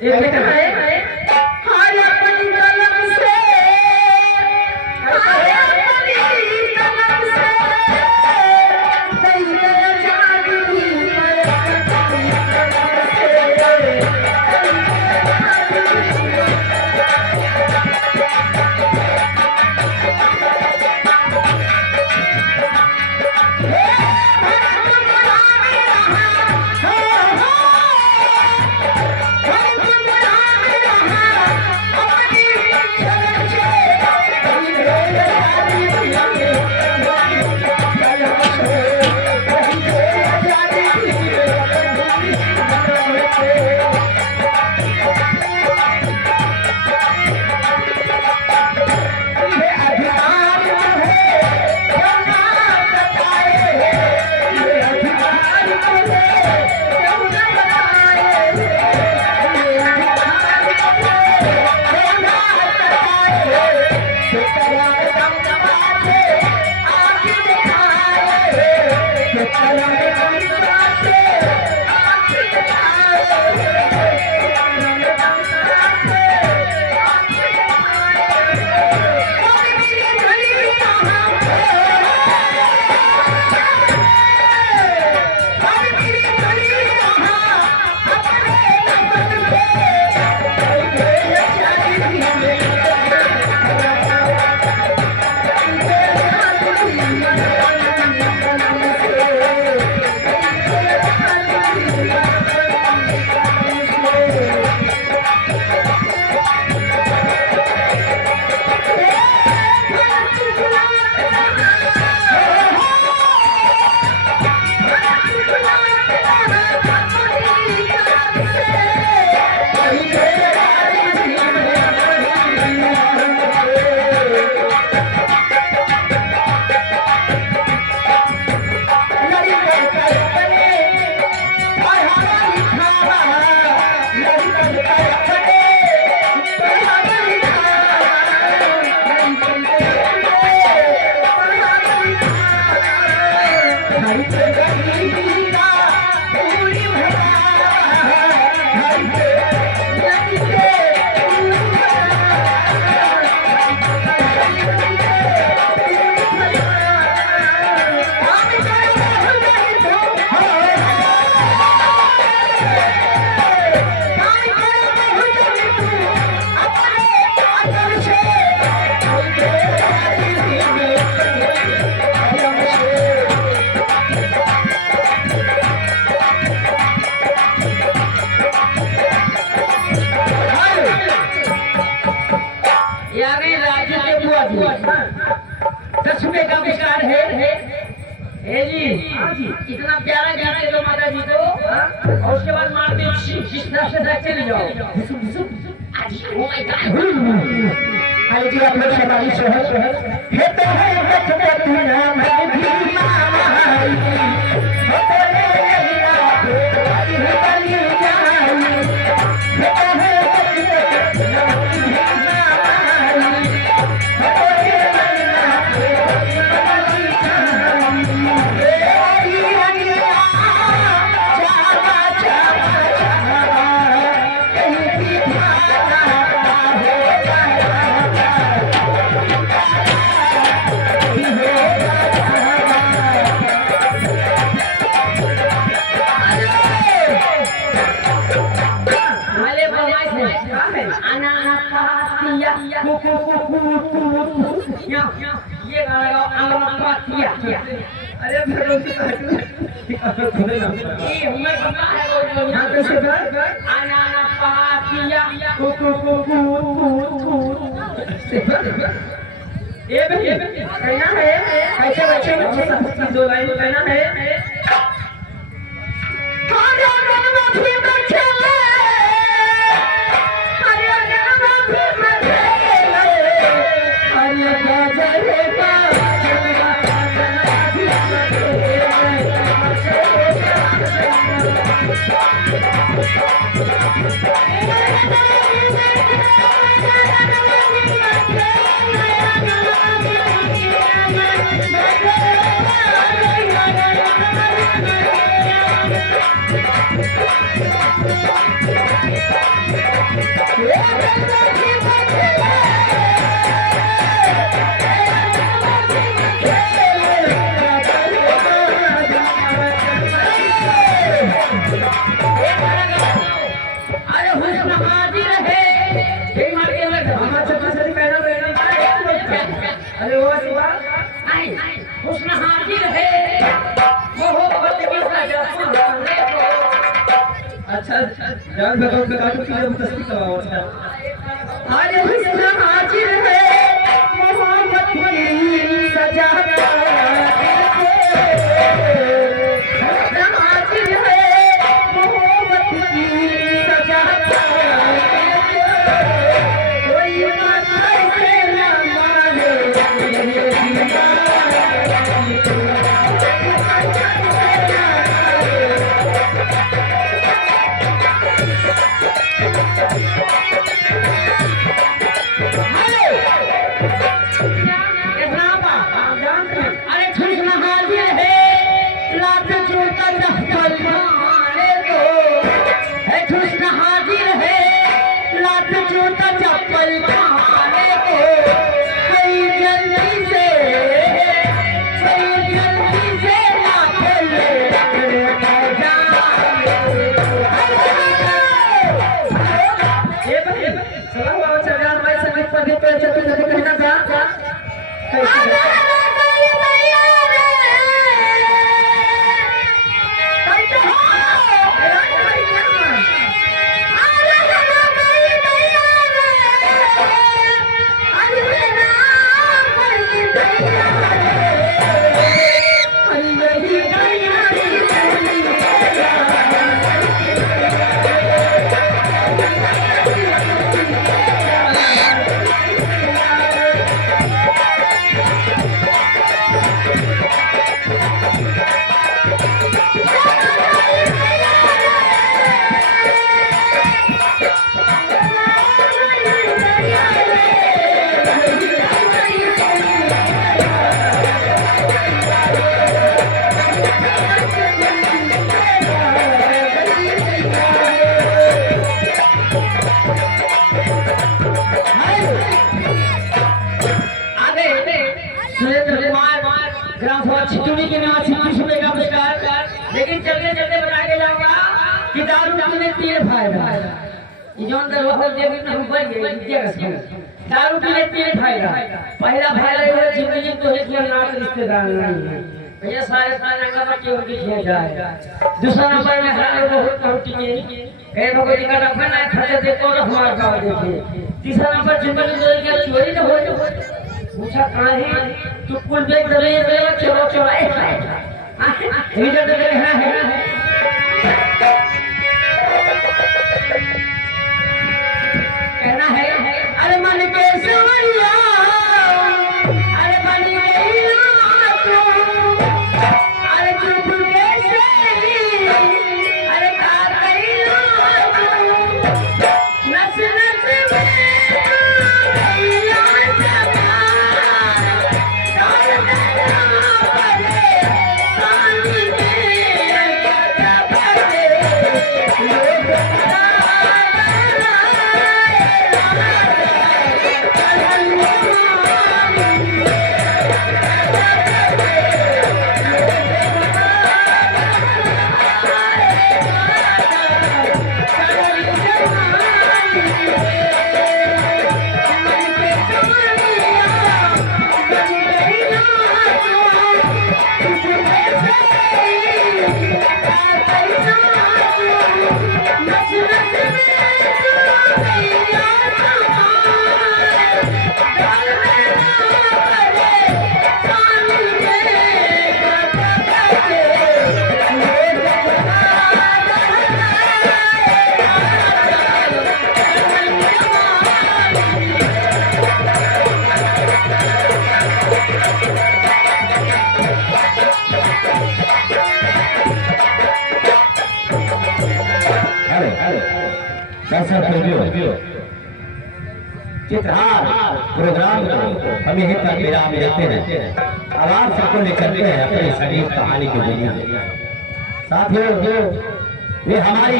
ये लिखा है हाय अपनी कलम से हाय अपनी कलम से तेरे जान की चश्मे का विचार है जी इतना प्यारा गाना है जो माता जी को और उसके बाद मारते हो चले जाओ अरे जी आप लोग शहरी शहर है तो है वक्त नाम है भी ये गाना गाओ अनानापातिया अरे ये हमें पता है वो यहाँ पे से अनानापातिया ये कहना है कैसे बच्चे दो लाइन कहना है अरे वो शिवा हुस्न हाजिर है मोहब्बत की सजा सुनाने को। अच्छा जान भगवान का काटो की तस्वीर करवाओ। अरे हुस्न हाजिर है मोहब्बत की सजा सुनाने को। हुस्न हाजिर है मोहब्बत की सजा सुनाने को। कोई बात ऐसे ना माने लेकिन चलते चलते बता के जाऊंगा कि दारू पीने तीन फायदा। जोन दरवाजा देवी में ऊपर गए दारू पीने तीन फायदा। पहला फायदा ये है जिंदगी तो एक नाक रिश्तेदार नहीं है भैया सारे सारे नंबर की उनकी किया जाए। दूसरा नंबर में खड़ा बहुत कहोटी है ए भगवान का रखना है खर्चा दे तो हमारा गांव देखिए। तीसरा नंबर जिंदगी तो क्या चोरी न हो पूछा कहां है तू कुल देख रहे हैं चलो चौराहे इधर तो है कहना है अरे मन के सवरिया अरे बन गई अरे चुप कैसे अरे का गई नस नस में चित्रहार प्रोग्राम को हम यहीं पर विराम देते हैं। अब आप सबको ले चलते हैं अपनी शरीर कहानी की दुनिया। साथियों ये हमारी